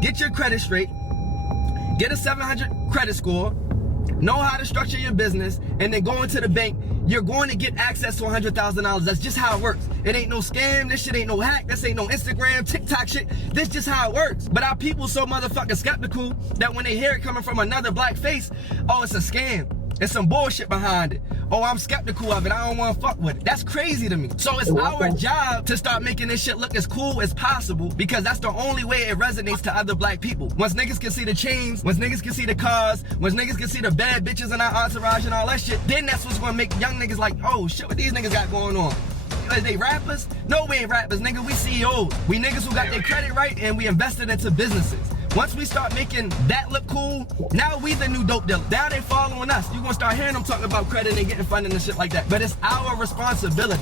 get your credit straight, get a 700 credit score, know how to structure your business, and then go into the bank. You're going to get access to $100,000. That's just how it works. It ain't no scam. This shit ain't no hack. This ain't no Instagram, TikTok shit. This just how it works. But our people so motherfucking skeptical that when they hear it coming from another black face, oh, it's a scam. There's some bullshit behind it. Oh, I'm skeptical of it. I don't want to fuck with it. That's crazy to me. So it's our job to start making this shit look as cool as possible, because that's the only way it resonates to other black people. Once niggas can see the chains, once niggas can see the cars, once niggas can see the bad bitches in our entourage and all that shit, then that's what's gonna make young niggas like, oh shit, what these niggas got going on? Are they rappers? No, we ain't rappers, nigga. We CEOs. We niggas who got their credit right and we invested into businesses. Once we start making that look cool, now we the new dope dealer. Now they following us. You gonna start hearing them talking about credit and getting funding and shit like that. But it's our responsibility.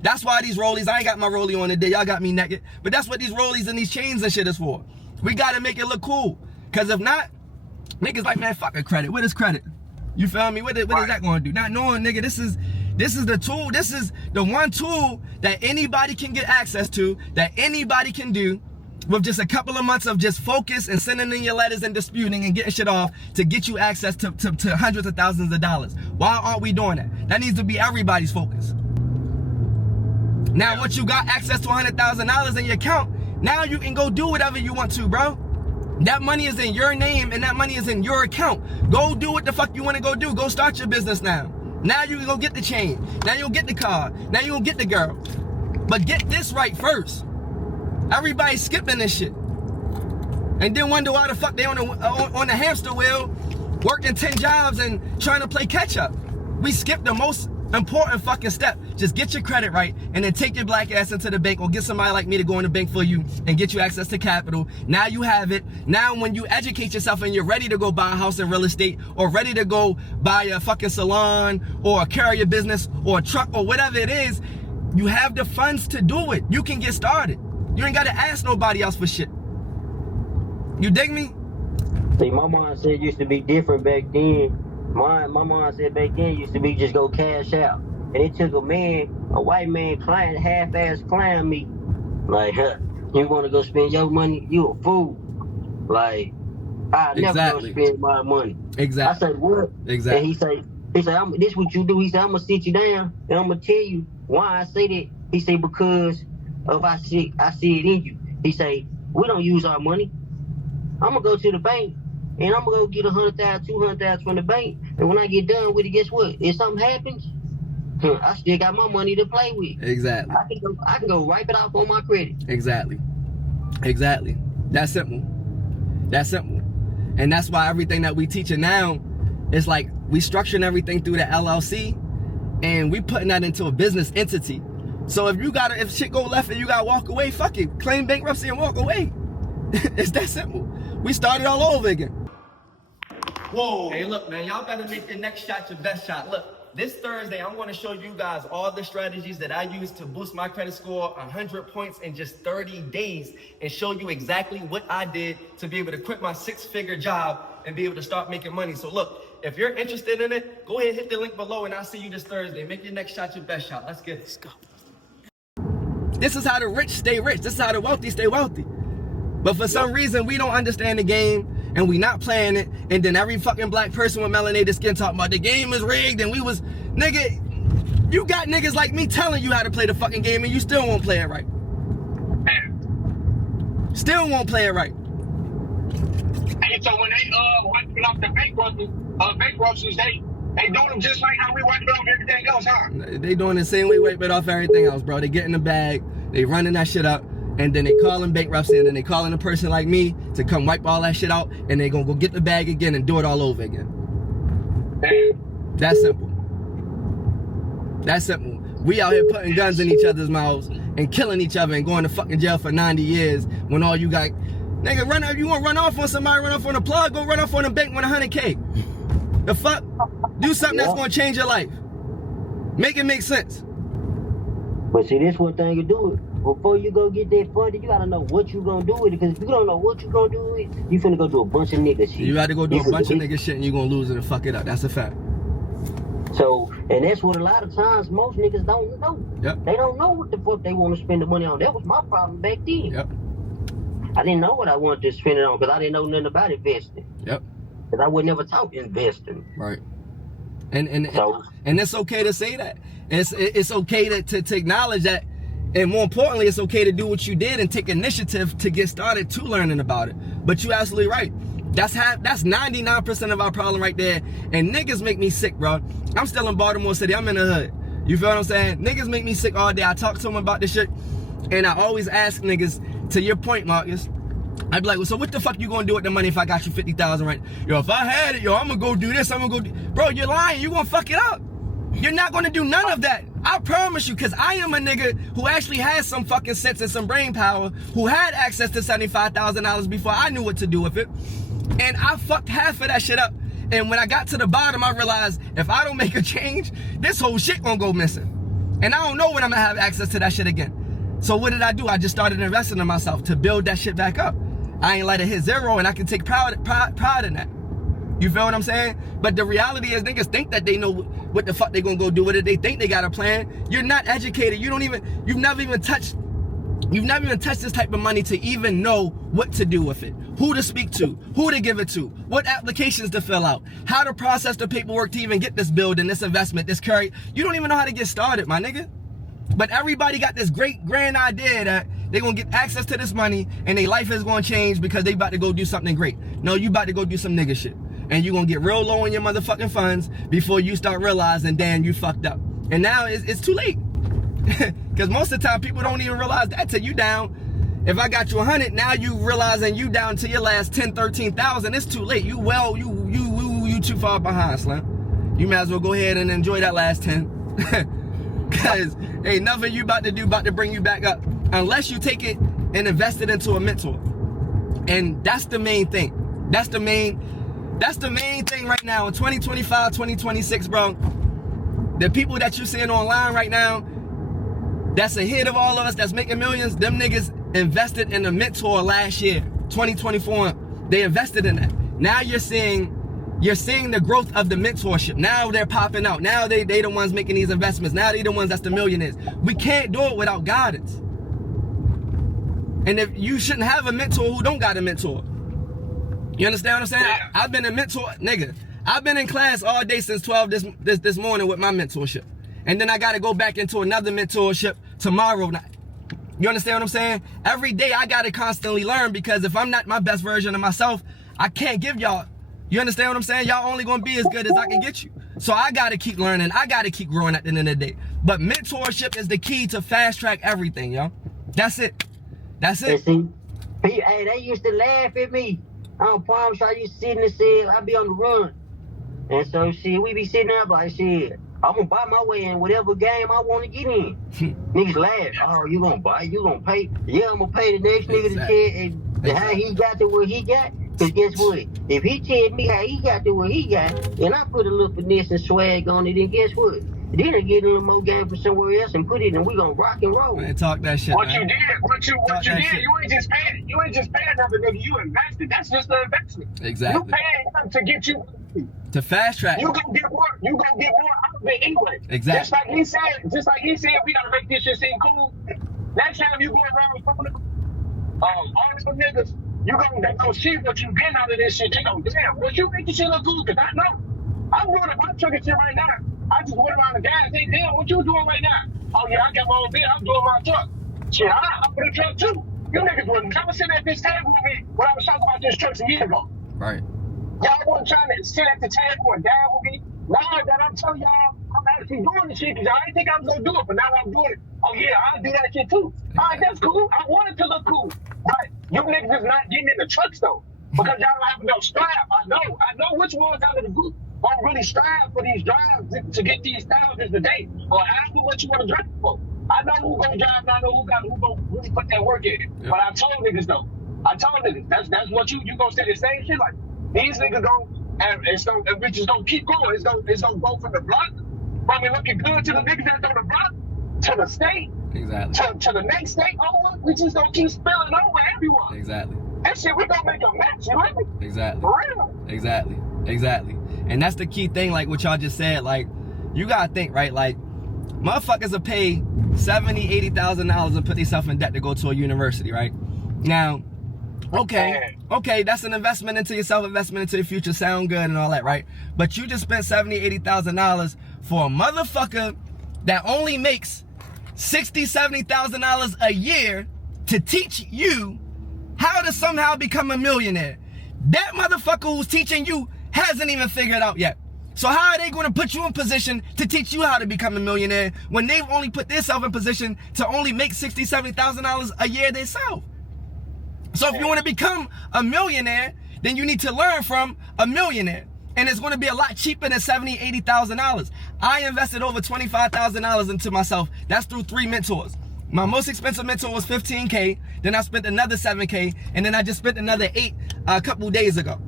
That's why these rollies, I ain't got my rollie on today, y'all got me naked. But that's what these rollies and these chains and shit is for. We gotta make it look cool. Cause if not, niggas like, man, fuck a credit. What is credit? You feel me? What is that gonna do? Not knowing, nigga, this is the tool. This is the one tool that anybody can get access to, that anybody can do with just a couple of months of just focus and sending in your letters and disputing and getting shit off to get you access to hundreds of thousands of dollars. Why aren't we doing that? That needs to be everybody's focus. Now, once you got access to $100,000 in your account, now you can go do whatever you want to, bro. That money is in your name and that money is in your account. Go do what the fuck you want to go do. Go start your business now. Now you can go get the chain. Now you'll get the car. Now you'll get the girl. But get this right first. Everybody's skipping this shit. And then wonder why the fuck they on the hamster wheel, working 10 jobs and trying to play catch up. We skipped the most important fucking step. Just get your credit right and then take your black ass into the bank or get somebody like me to go in the bank for you and get you access to capital. Now you have it. Now when you educate yourself and you're ready to go buy a house in real estate or ready to go buy a fucking salon or a carrier business or a truck or whatever it is, you have the funds to do it. You can get started. You ain't got to ask nobody else for shit. You dig me? See, my mom said it used to be different back then. My mom said back then used to be just go cash out. And it took a white man client, half-ass client me. Like, huh, you want to go spend your money? You a fool. Like, I never go spend my money. Exactly. I said, what? Exactly. And he said, this what you do. He said, I'm going to sit you down and I'm going to tell you why I say that. He said, because of I see it in you. He said, we don't use our money. I'm going to go to the bank and I'm going to go get 100,000, 200,000 from the bank. And when I get done with it, guess what? If something happens, I still got my money to play with. Exactly. I can go wipe it off on my credit. Exactly. That's simple. And that's why everything that we teaching now is like we structuring everything through the LLC and we putting that into a business entity. So if shit go left and you gotta walk away, fuck it. Claim bankruptcy and walk away. It's that simple. We started all over again. Whoa. Hey, look, man, y'all better make your next shot your best shot. Look, this Thursday, I'm going to show you guys all the strategies that I use to boost my credit score 100 points in just 30 days and show you exactly what I did to be able to quit my 6-figure job and be able to start making money. So look, if you're interested in it, go ahead and hit the link below and I'll see you this Thursday. Make your next shot your best shot. Let's get it. Let's go. This is how the rich stay rich. This is how the wealthy stay wealthy. But for some reason, we don't understand the game and we not playing it. And then every fucking black person with melanated skin talking about the game is rigged and we was, nigga, you got niggas like me telling you how to play the fucking game and you still won't play it right. Still won't play it right. And so when they wiping off the bankruptcies, they doing them just like how we wiping off everything else, huh? They doing the same way wiping off everything else, bro. They get in the bag, they running that shit up. And then they calling bankruptcy, and then they calling a person like me to come wipe all that shit out, and they gonna go get the bag again and do it all over again. That's simple. That's simple. We out here putting guns in each other's mouths and killing each other and going to fucking jail for 90 years when all you got, nigga, you wanna run off on somebody, run off on a plug, go run off on a bank with 100K. The fuck? Do something that's gonna change your life. Make it make sense. But see, this one thing you do it. Before you go get that funded, you gotta know what you gonna do with it. Because if you don't know what you gonna do with it, you finna go do a bunch of nigga shit. You gotta go do a bunch of nigga shit and you gonna lose it and fuck it up. That's a fact. So And that's what a lot of times most niggas don't know. Yep. They don't know what the fuck they want to spend the money on. That was my problem back then. Yep. I didn't know what I wanted to spend it on because I didn't know nothing about investing. Yep. Because I would never taught investing. Right. And it's okay to say that. It's okay to acknowledge that. And more importantly, it's okay to do what you did and take initiative to get started to learning about it. But you're absolutely right. That's 99% of our problem right there. And niggas make me sick, bro. I'm still in Baltimore City. I'm in the hood. You feel what I'm saying? Niggas make me sick all day. I talk to them about this shit. And I always ask niggas, to your point, Marcus, I'd be like, well, so what the fuck you gonna do with the money if I got you 50,000 right? Yo, if I had it, yo, I'm gonna go do this. I'm gonna go do... Bro, you're lying. You gonna fuck it up. You're not gonna do none of that. I promise you, because I am a nigga who actually has some fucking sense and some brain power, who had access to $75,000 before I knew what to do with it. And I fucked half of that shit up. And when I got to the bottom, I realized if I don't make a change, this whole shit gonna go missing. And I don't know when I'm gonna have access to that shit again. So what did I do? I just started investing in myself to build that shit back up. I ain't let it hit zero, and I can take pride in that. You feel what I'm saying? But the reality is niggas think that they know what the fuck they gonna go do with it. They think they got a plan. You're not educated. You've never even touched this type of money to even know what to do with it. Who to speak to, who to give it to, what applications to fill out, how to process the paperwork to even get this building, this investment, this curry. You don't even know how to get started, my nigga. But everybody got this great grand idea that they're gonna get access to this money and their life is gonna change because they about to go do something great. No, you about to go do some nigga shit. And you're gonna get real low on your motherfucking funds before you start realizing, damn, you fucked up. And now it's too late. Because most of the time people don't even realize that till you down. If I got you 100, now you realizing you down to your last 10, 13,000, it's too late. You too far behind, Slim. You might as well go ahead and enjoy that last 10. Because ain't nothing you about to do about to bring you back up. Unless you take it and invest it into a mentor. And that's the main thing. That's the main thing right now in 2025, 2026, bro. The people that you're seeing online right now, that's ahead of all of us, that's making millions, them niggas invested in a mentor last year, 2024. They invested in that. Now you're seeing the growth of the mentorship. Now they're popping out. Now they the ones making these investments. Now they the ones that's the millionaires. We can't do it without guidance. And if you shouldn't have a mentor who don't got a mentor. You understand what I'm saying? Yeah. I've been a mentor, nigga. I've been in class all day since 12 this morning with my mentorship. And then I gotta go back into another mentorship tomorrow night. You understand what I'm saying? Every day I gotta constantly learn, because if I'm not my best version of myself, I can't give y'all. You understand what I'm saying? Y'all only gonna be as good as I can get you. So I gotta keep learning. I gotta keep growing at the end of the day. But mentorship is the key to fast track everything, yo. That's it. That's it. See, hey, they used to laugh at me. I don't promise you, I used to sit in the cell, I be on the run. And so shit, we be sitting there like, shit, I'm gonna buy my way in whatever game I wanna get in. Niggas laugh, oh, you gonna buy, you gonna pay. Yeah, I'm gonna pay the next nigga to tell and how he got to where he got. Cause guess what? If he tell me how he got to where he got, and I put a little finesse and swag on it, then guess what? Then I get a little more game for somewhere else and put it, and we gonna rock and roll. Man, talk that shit, What man. you did, you ain't just paying another nigga, you invested. That's just the investment. Exactly. You paying him to get you To fast track. You gonna get more out of it anyway. Exactly. Just like he said, we gotta make this shit seem cool. Next time you go around all them niggas, they gonna see what you get out of this shit. They gonna, damn, what you make this shit look cool? Cause I know. I'm doing my trucking shit right now. I just went around the guys, hey, damn, what you doing right now? Oh yeah, I got my own bid, I'm doing my truck. Shit, I'm for the truck too. You niggas would never sit at this table with me when I was talking about this truck a year ago. Right. Y'all wasn't trying to sit at the table and dine with me. Now that I'm telling y'all, I'm actually doing this shit, because y'all didn't think I was gonna do it, but now I'm doing it. Oh yeah, I'll do that shit too. Alright, that's cool. I want it to look cool. But you niggas is not getting in the trucks though. Because y'all don't have no strive. I know which ones out of the group don't really strive for these drives to get these thousands a day. Or after what you want to drive for. I know who gonna drive and I know who gonna really put that work in. Yeah. But I told niggas though. That's what you gonna say the same shit like. These niggas and we just gonna keep going. It's gonna go from the block, from me looking good to the niggas that's on the block, to the state, exactly, to the next state over. We just gonna keep spilling over everyone. Exactly. That shit, we gonna make a match, you know? Exactly. For real. Exactly. And that's the key thing, like what y'all just said, like, you gotta think, right? Like, motherfuckers will pay $70,000, $80,000 and put themselves in debt to go to a university, right? Now, okay, that's an investment into yourself, investment into your future, sound good and all that, right? But you just spent $70,000, $80,000 for a motherfucker that only makes $60,000, $70,000 a year to teach you how to somehow become a millionaire. That motherfucker who's teaching you hasn't even figured it out yet. So how are they going to put you in position to teach you how to become a millionaire when they've only put themselves in position to only make $60,000, $70,000 a year themselves? So if you want to become a millionaire, then you need to learn from a millionaire. And it's going to be a lot cheaper than $70,000, $80,000. I invested over $25,000 into myself. That's through 3 mentors. My most expensive mentor was $15K. Then I spent another $7K. And then I just spent another $8 a couple days ago.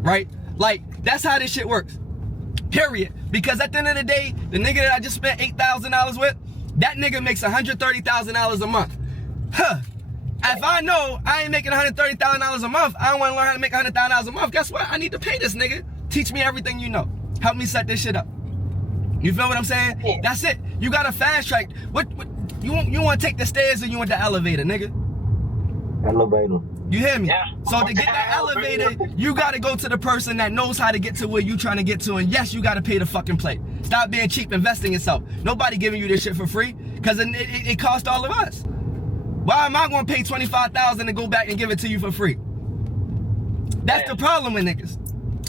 Right? Like, that's how this shit works. Period. Because at the end of the day, the nigga that I just spent $8,000 with, that nigga makes $130,000 a month. Huh. If I know I ain't making $130,000 a month, I don't want to learn how to make $100,000 a month. Guess what? I need to pay this nigga. Teach me everything you know. Help me set this shit up. You feel what I'm saying? Yeah. That's it. You got to fast track. What you want to take the stairs or you want the elevator, nigga? Elevator. You hear me? Yeah. So to get that elevator, you got to go to the person that knows how to get to where you trying to get to. And yes, you got to pay the fucking plate. Stop being cheap, invest in yourself. Nobody giving you this shit for free because it costs all of us. Why am I going to pay $25,000 and go back and give it to you for free? That's the problem with niggas.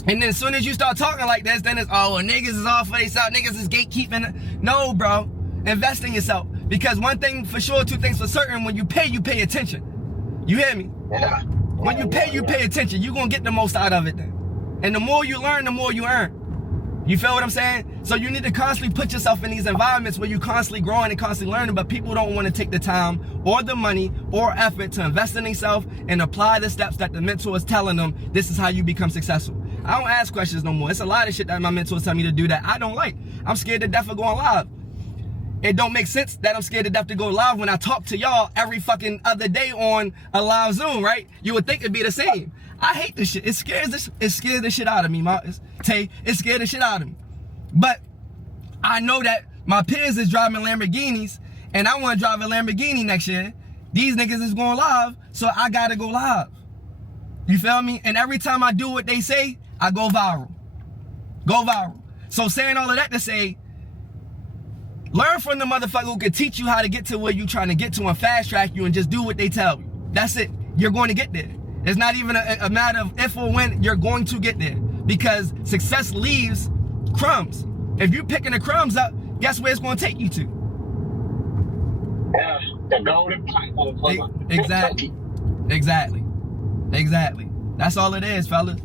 And then as soon as you start talking like this, then it's, oh, well, niggas is all for themselves. Niggas is gatekeeping. No, bro. Invest in yourself. Because one thing for sure, 2 things for certain, when you pay attention. You hear me? Yeah. When you pay attention. You're going to get the most out of it then. And the more you learn, the more you earn. You feel what I'm saying? So you need to constantly put yourself in these environments where you're constantly growing and constantly learning, but people don't want to take the time or the money or effort to invest in themselves and apply the steps that the mentor is telling them, this is how you become successful. I don't ask questions no more. It's a lot of shit that my mentors tell me to do that I don't like. I'm scared to death of going live. It don't make sense that I'm scared to death to go live when I talk to y'all every fucking other day on a live Zoom, right? You would think it'd be the same. I hate this shit. It scares the shit out of me, Tay. It scared the shit out of me. But I know that my peers is driving Lamborghinis, and I want to drive a Lamborghini next year. These niggas is going live, so I gotta go live. You feel me? And every time I do what they say, I go viral. Go viral. So saying all of that to say, learn from the motherfucker who can teach you how to get to where you trying to get to and fast track you and just do what they tell you. That's it. You're going to get there. It's not even a matter of if or when, you're going to get there. Because success leaves crumbs. If you're picking the crumbs up, guess where it's going to take you to? Yeah, the golden pipe. Exactly. That's all it is, fellas.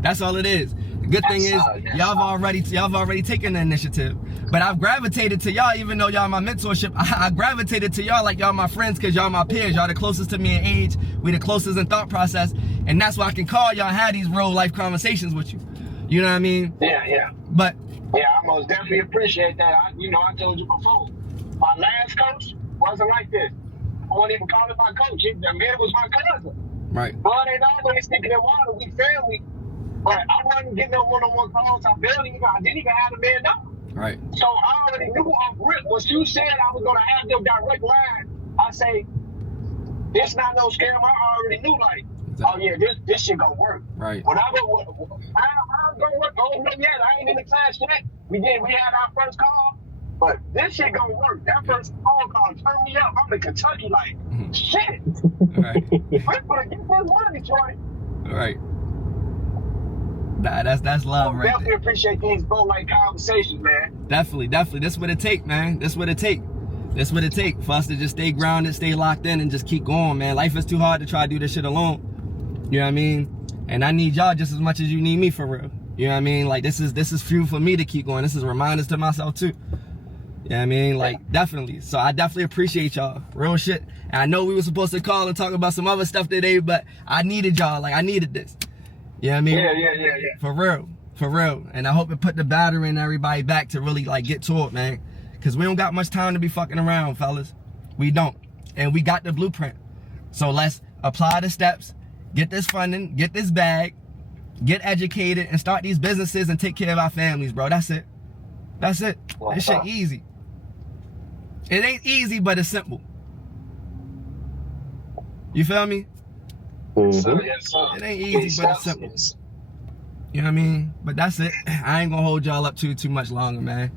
That's all it is. The good thing is, y'all have already taken the initiative. But I've gravitated to y'all, even though y'all my mentorship. I gravitated to y'all like y'all my friends, because y'all my peers. Y'all the closest to me in age. We the closest in thought process. And that's why I can call y'all and have these real life conversations with you. You know what I mean? Yeah. But yeah, I most definitely appreciate that. I told you before, my last coach wasn't like this. I won't even call it my coach. The man was my cousin. Right. But they always sticking in water. We family. But I wasn't getting no one-on-one calls. I didn't even have the man know. Right. So I already knew off rip. Once you said I was gonna have them direct line, I say, it's not no scam. I already knew, like, oh yeah, this shit gonna work. Right. When I go, I'm gonna work. Oh no, yet I ain't in the class yet. We had our first call, but this shit gonna work. That first phone call turned me up. I'm in Kentucky, like, shit. Right. I'm gonna get this money, Troy. All right. Nah, that's love, right? Definitely appreciate these bro-like conversations, man. Definitely. That's what it take, man. That's what it take for us to just stay grounded, stay locked in, and just keep going, man. Life is too hard to try to do this shit alone. You know what I mean? And I need y'all just as much as you need me, for real. You know what I mean? Like, this is fuel for me to keep going. This is reminders to myself too. You know what I mean? Like, definitely. So I definitely appreciate y'all. Real shit. And I know we were supposed to call and talk about some other stuff today, but I needed y'all. Like, I needed this. You know what I mean? Yeah. For real. And I hope it put the battery in everybody back to really, like, get to it, man. Because we don't got much time to be fucking around, fellas. We don't. And we got the blueprint. So let's apply the steps, get this funding, get this bag, get educated, and start these businesses and take care of our families, bro. That's it. That's it. This shit easy. It ain't easy, but it's simple. You feel me? Mm-hmm. Yes, sir. It ain't easy, but it's simple. You know what I mean? But that's it. I ain't gonna hold y'all up too much longer, man.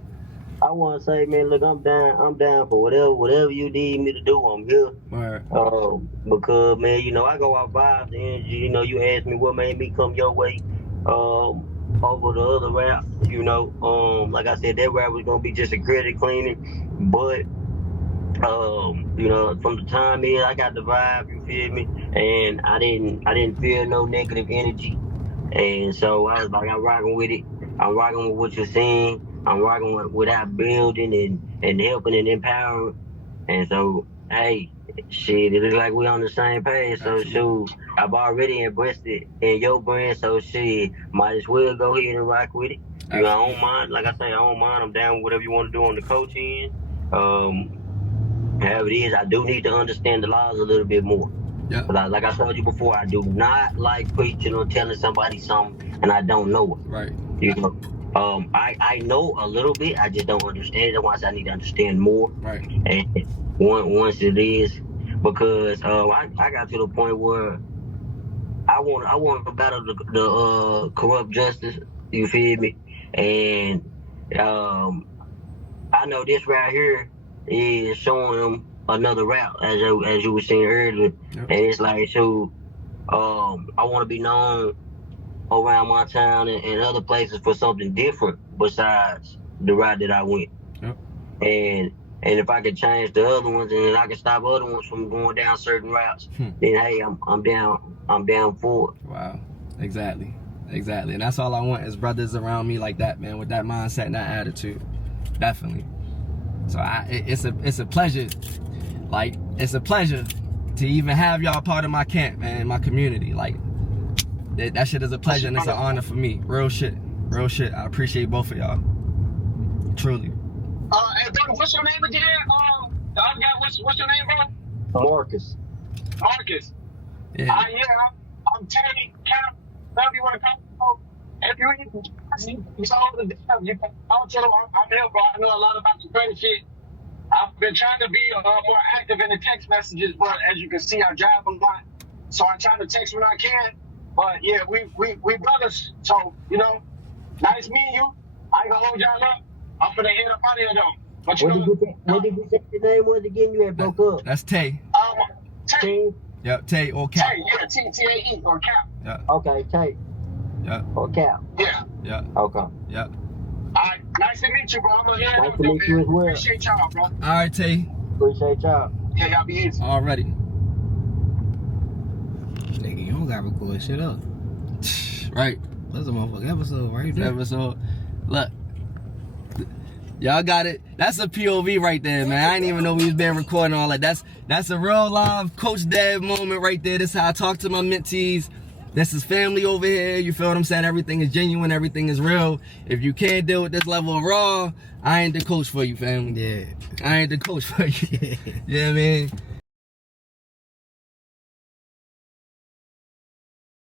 I want to say, man, look, I'm down for whatever you need me to do. I'm here. Right. Because, man, you know, I go out vibes and energy. You know, you asked me what made me come your way, over the other route. You know, like I said, that route was gonna be just a credit cleaning, but you know, from the time is I got the vibe. You feel me? And I didn't feel no negative energy, and so I was like, I'm rocking with it. I'm rocking with what you're saying. I'm rocking with our building and helping and empowering. And so, hey, shit, it looks like we on the same page. So, shoot, I've already embraced it in your brand. So, shit, might as well go ahead and rock with it. You know, I don't mind. Like I say, I don't mind. I'm down with whatever you want to do on the coach end. However it is, I do need to understand the laws a little bit more. Yeah. Like I told you before, I do not like preaching or telling somebody something and I don't know it. Right. You know, I know a little bit. I just don't understand it. That's why I need to understand more. Right. And once it is, because I got to the point where I want to battle the corrupt justice. You feel me? And I know this right here is showing them another route, as you were saying earlier. Yep. And it's like, so I want to be known around my town and other places for something different besides the route that I went. Yep. And if I could change the other ones and I could stop other ones from going down certain routes, then hey, I'm down for it. Wow. Exactly. And that's all I want is brothers around me like that, man, with that mindset and that attitude. Definitely. So it's a pleasure. Like, it's a pleasure to even have y'all part of my camp, man, my community. Like, that shit is a pleasure and it's an honor for me. Real shit. I appreciate both of y'all. Truly. Hey, brother, what's your name again? The other guy, what's your name, bro? Marcus. Yeah. I'm Teddy, Cap, whatever you want to call me. If you saw the damn, I'll tell you, I'm here, bro. I know a lot about the credit shit. I've been trying to be more active in the text messages, but as you can see, I drive a lot, so I try to text when I can. But yeah, we brothers, so you know, nice meeting you. I ain't gonna hold y'all up. I'm finna head up out of here though. But what did you say your name was again? You had broke up. That's Tay. Tay. Yep, Tay or Cap. Tay, yeah, T-A-E or Cap. Yeah. Okay, Tay. Yeah. Or Cap. Yeah. Yeah. Okay. Yeah. Alright, nice to meet you, bro. I'm gonna head Nice up to meet you as well. Appreciate y'all, bro. Alright, Tay. Appreciate y'all. Yeah, y'all be easy. Already. Nigga, you don't gotta record shit up. Right. That's a motherfucking episode right there. Episode. Look. Y'all got it. That's a POV right there, man. I didn't even know we was been recording all that. That's a real live Coach Dad moment right there. This is how I talk to my mentees. This is family over here. You feel what I'm saying? Everything is genuine. Everything is real. If you can't deal with this level of raw, I ain't the coach for you, family. Yeah. I ain't the coach for you. Yeah, man.